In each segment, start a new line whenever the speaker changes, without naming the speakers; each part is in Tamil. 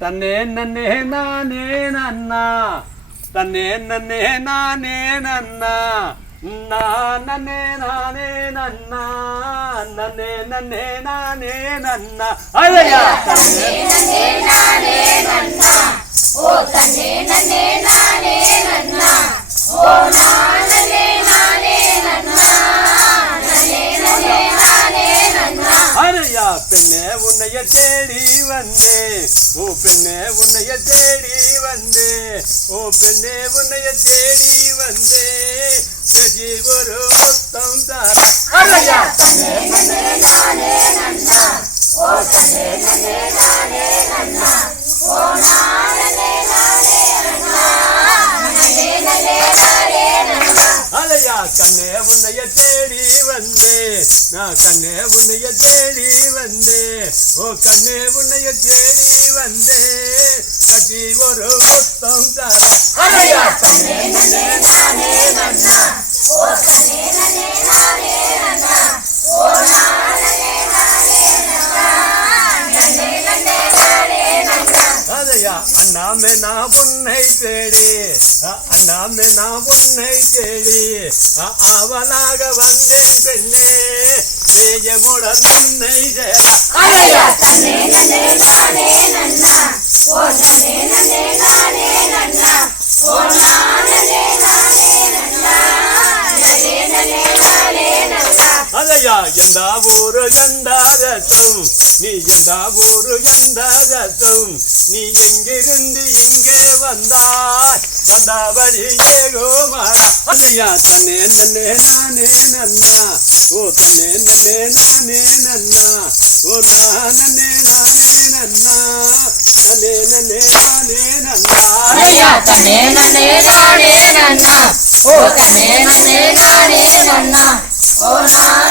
తన్నే నన్నే నానేనన్నా తన్నే నన్నే నానేనన్నా నా నన్నే
నానేనన్నా నన్నే. నన్నే నానేనన్నా అయ్యా తన్నే నన్నే నానేనన్నా ఓ తన్నే నన్నే నానేనన్నా ఓ
నా பெண்ணே உன்னைய தேடி வந்தே. ஓ பெண்ணே உன்னைய தேடி வந்தே. ஓ பெண்ணே உன்னைய தேடி வந்தே. கண்ணே உன்னைய தேடி வந்தே. நான் கண்ணே உன்னைய தேடி வந்தே. ஓ கண்ணே உன்னைய தேடி வந்தே. சஜி ஒரு முத்தம் தார. அண்ணாமே நான் உன்னை தேடி அண்ணாமே நான் உன்னை தேடி அவளாக வந்தேன் பெண்ணே நேயமுடன் உன்னை சேர அதையா எந்த ஊரு எந்த ரசம் நீ எந்த ஊரு எந்த ரசம் நீ எங்கிருந்து இங்கே வந்தாய் வந்தபடி ஏகோமாரா அதையா தன்னே நன்னே நானே நன்னா ஓ தன்னே நன்னே நானே நன்னா ஓ நானே நானே நன்னா நன்னே நன்னே நானே நன்னா
ಅಯ್ಯ ತನ್ನೇ ನನ್ನೇ ನಾನೇ ನನ್ನ ಓ ತನ್ನೇ ನನ್ನೇ ನಾನೇ ನನ್ನ ಓ ನಾನೇ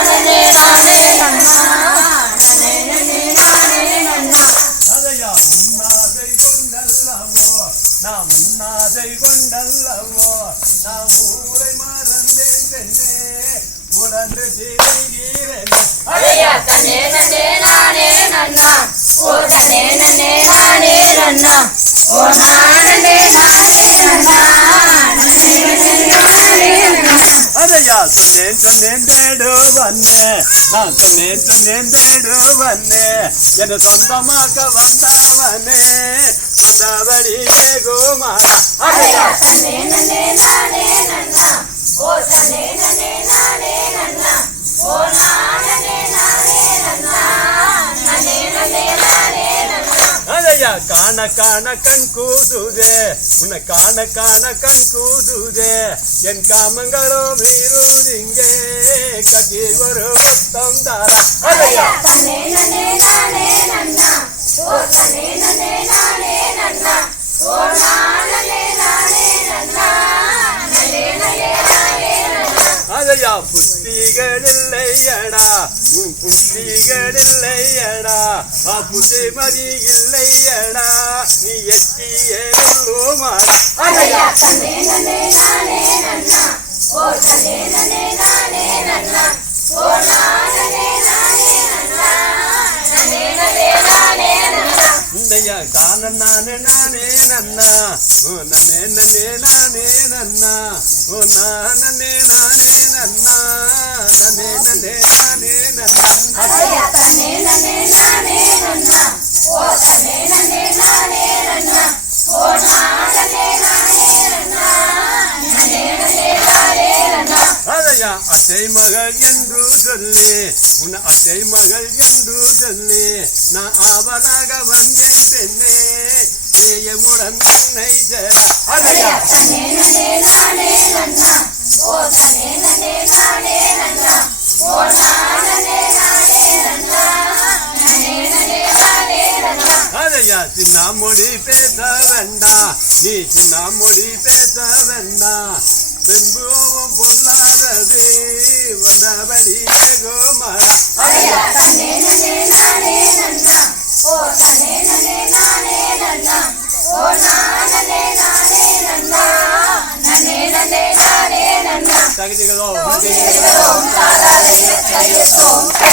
கொண்டல்லவோ நான் ஊரை மறந்தேன் பெண்ணே உணர்ந்து திரிகிறேன் நானே சொன்னேன் சொன்னேன் தேடுவன்னே நான் சொன்னேன் சொன்னேன் தேடுவன்னே என சொந்தமாக்க வந்தவனே
வந்தவடியே கோமாரா ஓ சனே நானே நன்னா ஓ
ஐயா காண காண கண் கூசுதே. உன்னை காண காண கண் கூசுதே. என் காமங்களோ மீறுதிங்கே கட்டி ஒரு முத்தம் தாரா. அதையா புத்திகளில்லையடா. உன் புத்திகளில்லையடா. புத்தி மதி இல்லையடா நீ எட்டியே
வெல்லுமா ஐயா
தன்னே நன்னே நானே நன்னா. ஓ தன்னே நன்னே நானே நன்னா. ஓ நானே நானே நன்னா. நன்னே. நன்னே நானே நன்னா.
ஓ நானே
நானே அத்தை மகள் என்று சொல்லி உன் அத்தை மகள் என்று சொல்லி நான் ஆவலாக வந்தேன் பெண்ணே செய்யமுடன் உன்னை சேர. அதையா? ஐயா சின்ன மொழி பேச வேண்டாம் நீ சின்ன மொழி பேச வேண்டாம் பெண்புவும் பொல்லாதது வந்தபடி கோமரா
ஐயா తగిదిగలో